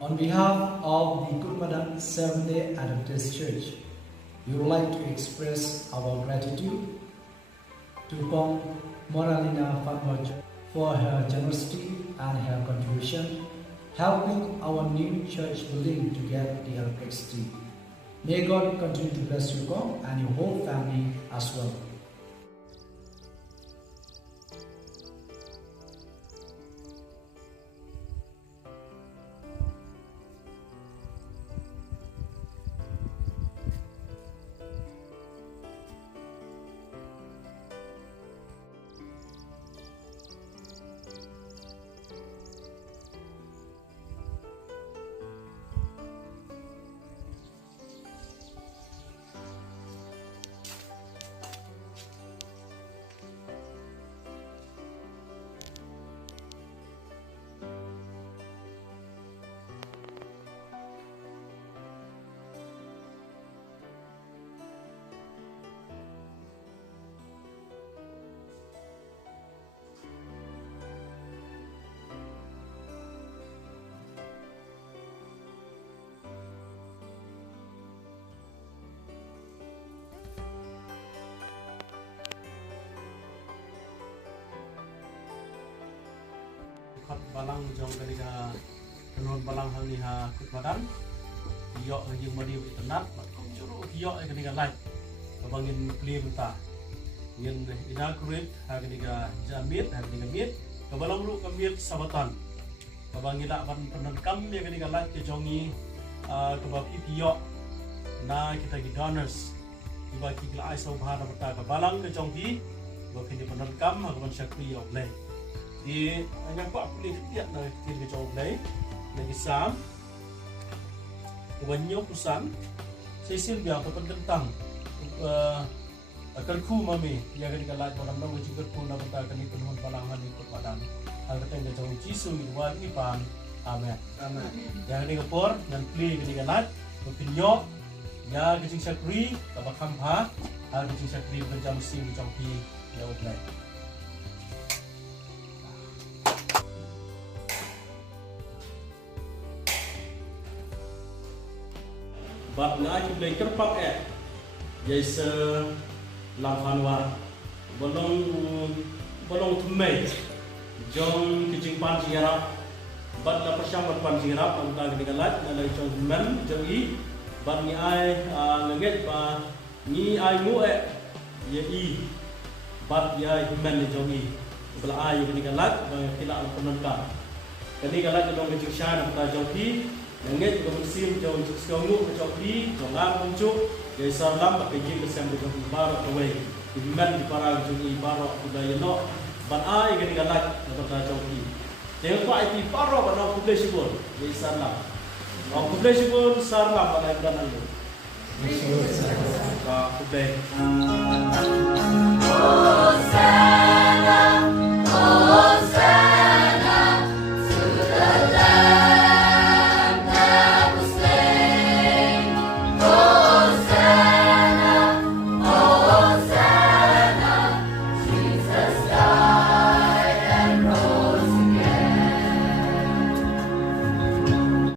On behalf of the Kurmadan Seventh-day Adventist Church, we would like to express our gratitude to Pong Moralina Fatmaj for her generosity and her contribution, helping our new church building to get the electricity. May God continue to bless you, Pong, and your whole family as well. Kot balang jong kaliga kenon balang hal ni ha kut badan iyo yang madi internet kom juru iyo kaliga live babangin play mentah yen inaugurate ha kaliga jamit ha kaliga mit kabalang lu kamit sabatan babangin dak ban penerkam ya kaliga live ke jongi kebapi iyo na kita gi donors dibagi kila ai so bahana bata kabalang ke jongpi bakin penerkam ha ban syakri of lay di hanya kok aku lihat na kiri ke jauh lagi sam wanyo kusan sesil biar apa tentang akan ku mami yang kini kalau orang nama juga ku nama tak kini penuh balangan itu padan hal kata yang jauh cisu dua ini pan amen yang kini kepor dan play kini kalau berpinyo ya kecing sakri tabak hamha hal kecing sakri berjam sim jauhi jauh lagi. Bat na ki play kerpak jaise lamfanwa bolong thumai jong kijing pan sirap bat la persyam bat pan sirap anta ke galat na lai jong men jogi bat ni ai ngeget ba ni ai mu ye i bat ya men jogi bela ai ke galat kila penonka kani galat jong kijing shan anta jogi nangit ko musim jauh sekolah kecoki jongang muncul dari salam pakai jin kesem dengan barak away iman di para jungi barak budaya no ban ai gani galak kata joki tengok pak itu barak pada populasi pun dari salam populasi pun salam pada dan lalu populasi